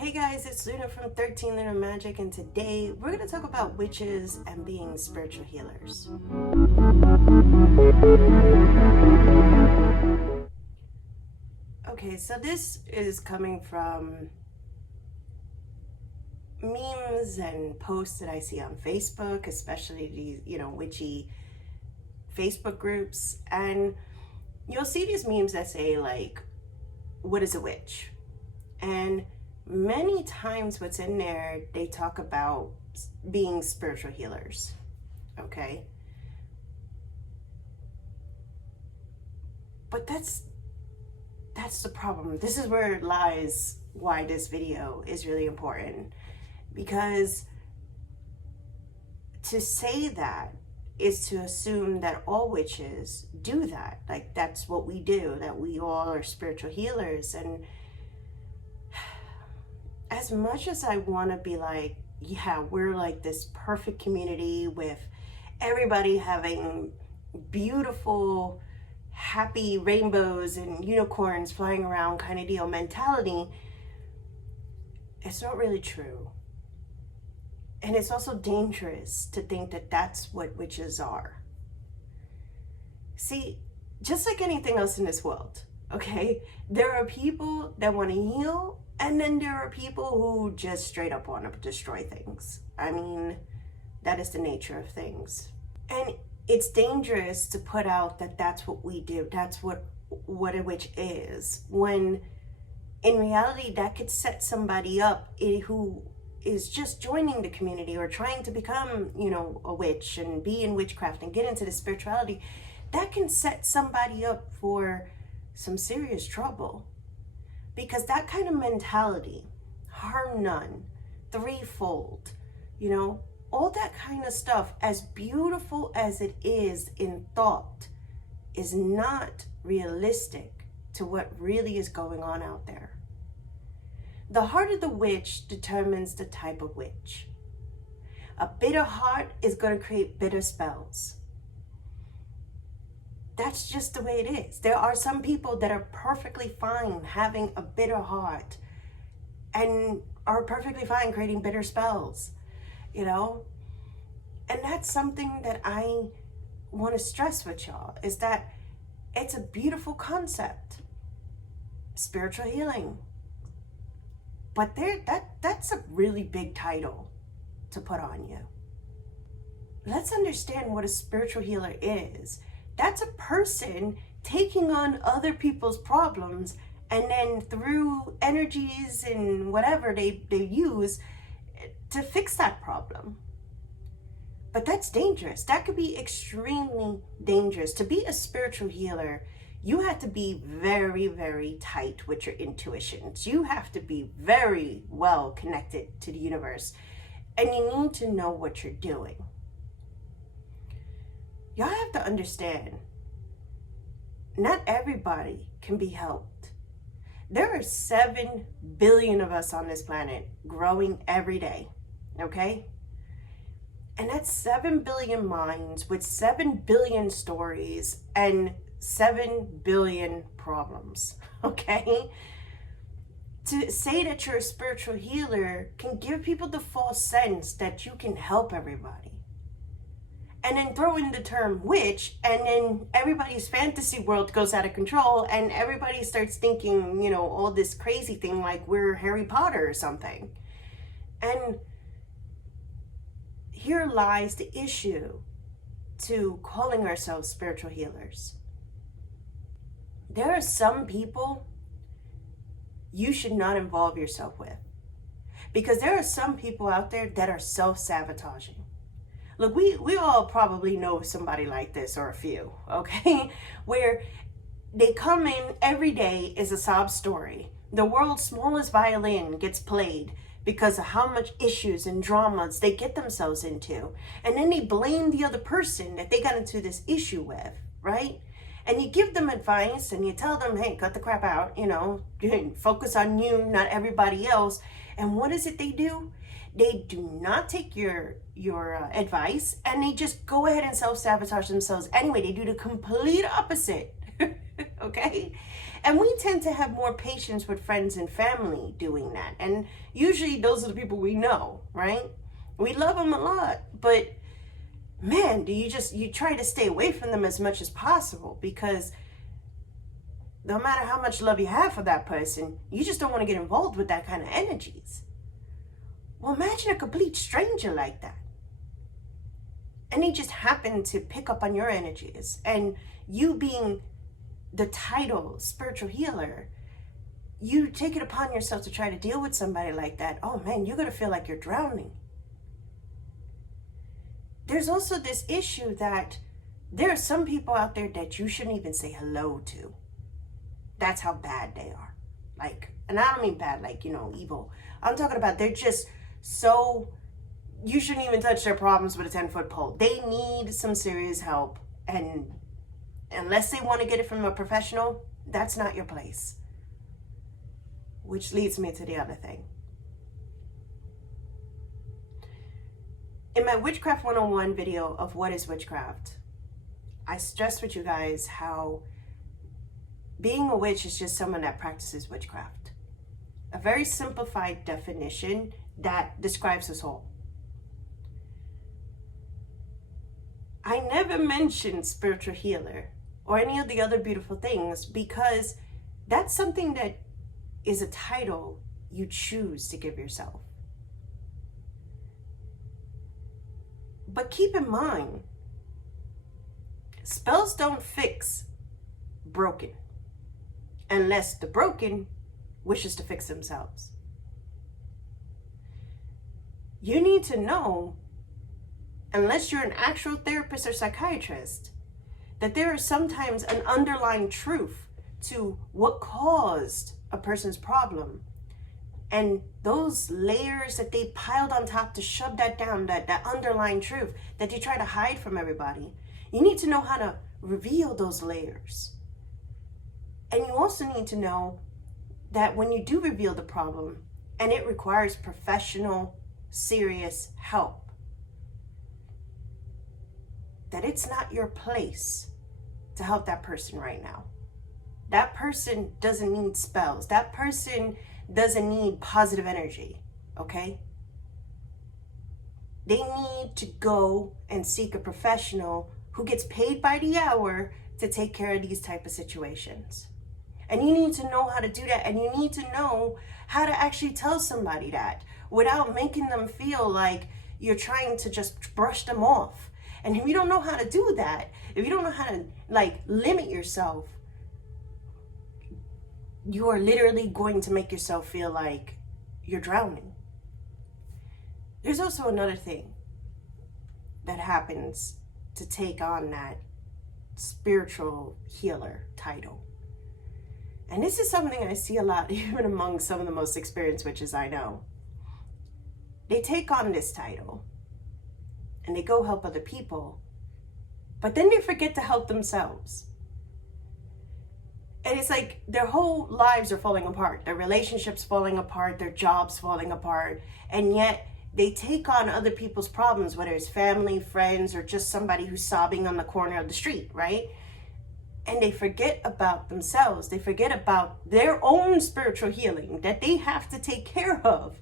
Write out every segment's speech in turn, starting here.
Hey guys, it's Luna from 13 Lunar Magick, and today we're going to talk about witches and being spiritual healers. Okay, so this is coming from memes and posts that I see on Facebook, especially these, witchy Facebook groups, and you'll see these memes that say like, what is a witch? And many times what's in there, they talk about being spiritual healers, okay? But that's the problem. This is where it lies why this video is really important. Because to say that is to assume that all witches do that. Like, that's what we do, that we all are spiritual healers. And as much as I want to be like, yeah, we're like this perfect community with everybody having beautiful, happy rainbows and unicorns flying around kind of deal mentality, it's not really true. And it's also dangerous to think that that's what witches are. See, just like anything else in this world, okay, there are people that want to heal, and then there are people who just straight up want to destroy things. I mean, that is the nature of things. And it's dangerous to put out that that's what we do, that's what a witch is, when in reality that could set somebody up who is just joining the community or trying to become, a witch and be in witchcraft and get into the spirituality. That can set somebody up for some serious trouble. Because that kind of mentality, harm none, threefold, all that kind of stuff, as beautiful as it is in thought, is not realistic to what really is going on out there. The heart of the witch determines the type of witch. A bitter heart is going to create bitter spells. That's just the way it is. There are some people that are perfectly fine having a bitter heart and are perfectly fine creating bitter spells, And that's something that I want to stress with y'all, is that it's a beautiful concept, spiritual healing. But that's a really big title to put on you. Let's understand what a spiritual healer is. That's a person taking on other people's problems and then through energies and whatever they use to fix that problem. But that's dangerous. That could be extremely dangerous. To be a spiritual healer, you have to be very, very tight with your intuitions. You have to be very well connected to the universe. And you need to know what you're doing. Y'all have to understand, not everybody can be helped. There are 7 billion of us on this planet growing every day, okay? And that's 7 billion minds with 7 billion stories and 7 billion problems, okay? To say that you're a spiritual healer can give people the false sense that you can help everybody. And then throw in the term witch, and then everybody's fantasy world goes out of control, and everybody starts thinking, all this crazy thing like we're Harry Potter or something. And here lies the issue to calling ourselves spiritual healers. There are some people you should not involve yourself with, because there are some people out there that are self-sabotaging. Look, we all probably know somebody like this, or a few, okay? Where they come in every day is a sob story. The world's smallest violin gets played because of how much issues and dramas they get themselves into. And then they blame the other person that they got into this issue with, right? And you give them advice and you tell them, hey, cut the crap out, focus on you, not everybody else. And what is it they do? They do not take your advice, and they just go ahead and self-sabotage themselves anyway. They do the complete opposite, okay? And we tend to have more patience with friends and family doing that. And usually those are the people we know, right? We love them a lot, but man, you try to stay away from them as much as possible, because no matter how much love you have for that person, you just don't want to get involved with that kind of energies. Well, imagine a complete stranger like that. And they just happen to pick up on your energies. And you being the title spiritual healer, you take it upon yourself to try to deal with somebody like that. Oh man, you're going to feel like you're drowning. There's also this issue that there are some people out there that you shouldn't even say hello to. That's how bad they are. Like, and I don't mean bad like, evil. I'm talking about they're just so, you shouldn't even touch their problems with a 10-foot pole. They need some serious help. And unless they want to get it from a professional, that's not your place. Which leads me to the other thing. In my Witchcraft 101 video of what is witchcraft, I stressed with you guys how being a witch is just someone that practices witchcraft. A very simplified definition that describes us all. I never mentioned spiritual healer or any of the other beautiful things, because that's something that is a title you choose to give yourself. But keep in mind, spells don't fix broken unless the broken wishes to fix themselves. You need to know, unless you're an actual therapist or psychiatrist, that there is sometimes an underlying truth to what caused a person's problem. And those layers that they piled on top to shove that down, that underlying truth that they try to hide from everybody, you need to know how to reveal those layers. And you also need to know that when you do reveal the problem, and it requires professional, serious help, that it's not your place to help that person right now. That person doesn't need spells. That person doesn't need positive energy, okay? They need to go and seek a professional who gets paid by the hour to take care of these type of situations. And you need to know how to do that, and you need to know how to actually tell somebody that without making them feel like you're trying to just brush them off. And if you don't know how to do that, if you don't know how to limit yourself, you are literally going to make yourself feel like you're drowning. There's also another thing that happens to take on that spiritual healer title. And this is something I see a lot, even among some of the most experienced witches I know. They take on this title and they go help other people, but then they forget to help themselves. And it's like their whole lives are falling apart. Their relationships falling apart, their jobs falling apart. And yet they take on other people's problems, whether it's family, friends, or just somebody who's sobbing on the corner of the street, right? And they forget about themselves. They forget about their own spiritual healing that they have to take care of.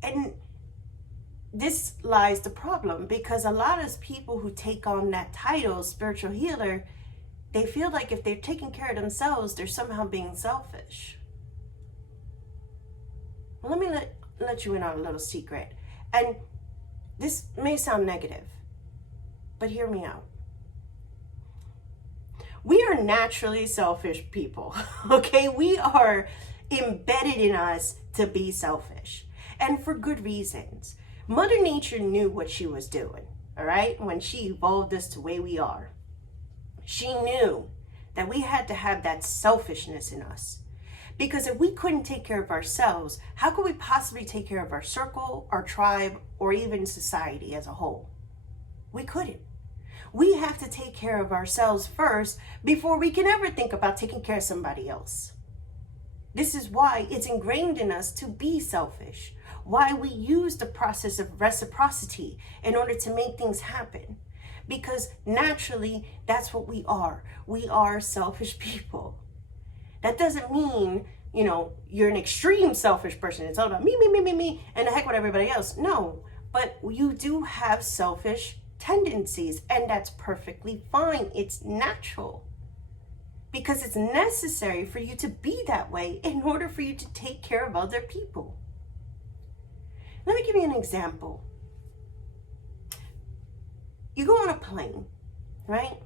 And this lies the problem, because a lot of people who take on that title, spiritual healer, they feel like if they're taking care of themselves, they're somehow being selfish. Well, let me let you in on a little secret. And this may sound negative, but hear me out. We are naturally selfish people, okay? We are embedded in us to be selfish, and for good reasons. Mother Nature knew what she was doing, all right? When she evolved us to the way we are. She knew that we had to have that selfishness in us. Because if we couldn't take care of ourselves, how could we possibly take care of our circle, our tribe, or even society as a whole? We couldn't. We have to take care of ourselves first before we can ever think about taking care of somebody else. This is why it's ingrained in us to be selfish, why we use the process of reciprocity in order to make things happen. Because naturally, that's what we are. We are selfish people. That doesn't mean, you're an extreme selfish person. It's all about me, and the heck with everybody else. No, but you do have selfish tendencies, and that's perfectly fine. It's natural. Because it's necessary for you to be that way in order for you to take care of other people. Let me give you an example. You go on a plane, right?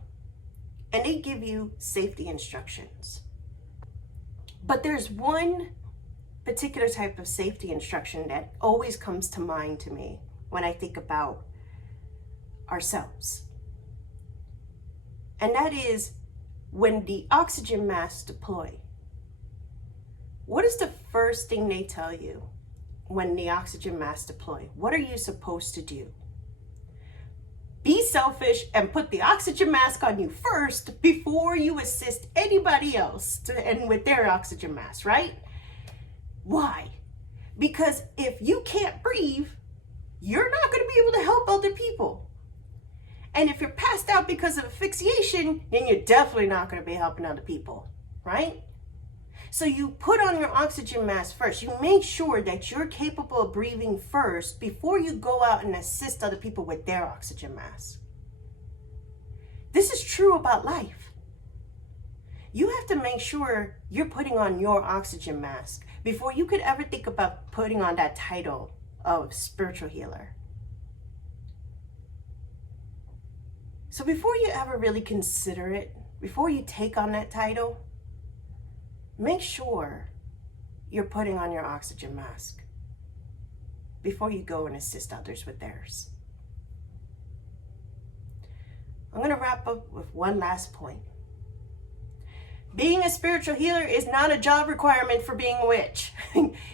And they give you safety instructions. But there's one particular type of safety instruction that always comes to mind to me when I think about ourselves. And that is when the oxygen masks deploy. What is the first thing they tell you when the oxygen masks deploy? What are you supposed to do? Be selfish and put the oxygen mask on you first before you assist anybody else and with their oxygen mask, right? Why? Because if you can't breathe, you're not going to be able to help other people. And if you're passed out because of asphyxiation, then you're definitely not going to be helping other people, right? So you put on your oxygen mask first. You make sure that you're capable of breathing first before you go out and assist other people with their oxygen mask. This is true about life. You have to make sure you're putting on your oxygen mask before you could ever think about putting on that title of spiritual healer. So before you ever really consider it, before you take on that title, make sure you're putting on your oxygen mask before you go and assist others with theirs. I'm going to wrap up with one last point. Being a spiritual healer is not a job requirement for being a witch.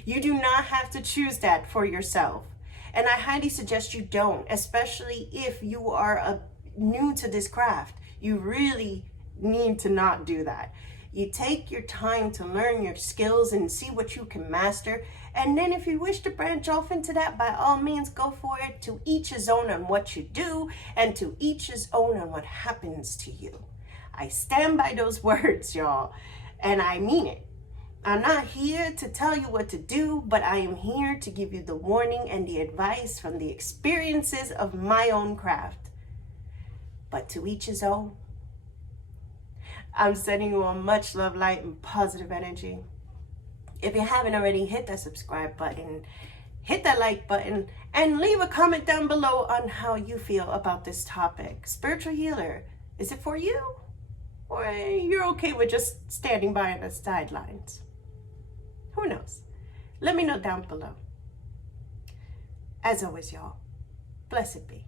You do not have to choose that for yourself. And I highly suggest you don't, especially if you are new to this craft. You really need to not do that. You take your time to learn your skills and see what you can master. And then if you wish to branch off into that, by all means, go for it. To each his own on what you do, and to each his own on what happens to you. I stand by those words, y'all, and I mean it. I'm not here to tell you what to do, but I am here to give you the warning and the advice from the experiences of my own craft. But to each his own. I'm sending you all much love, light, and positive energy. If you haven't already, hit that subscribe button, hit that like button, and leave a comment down below on how you feel about this topic. Spiritual healer, is it for you? Or you're okay with just standing by on the sidelines? Who knows? Let me know down below. As always, y'all, blessed be.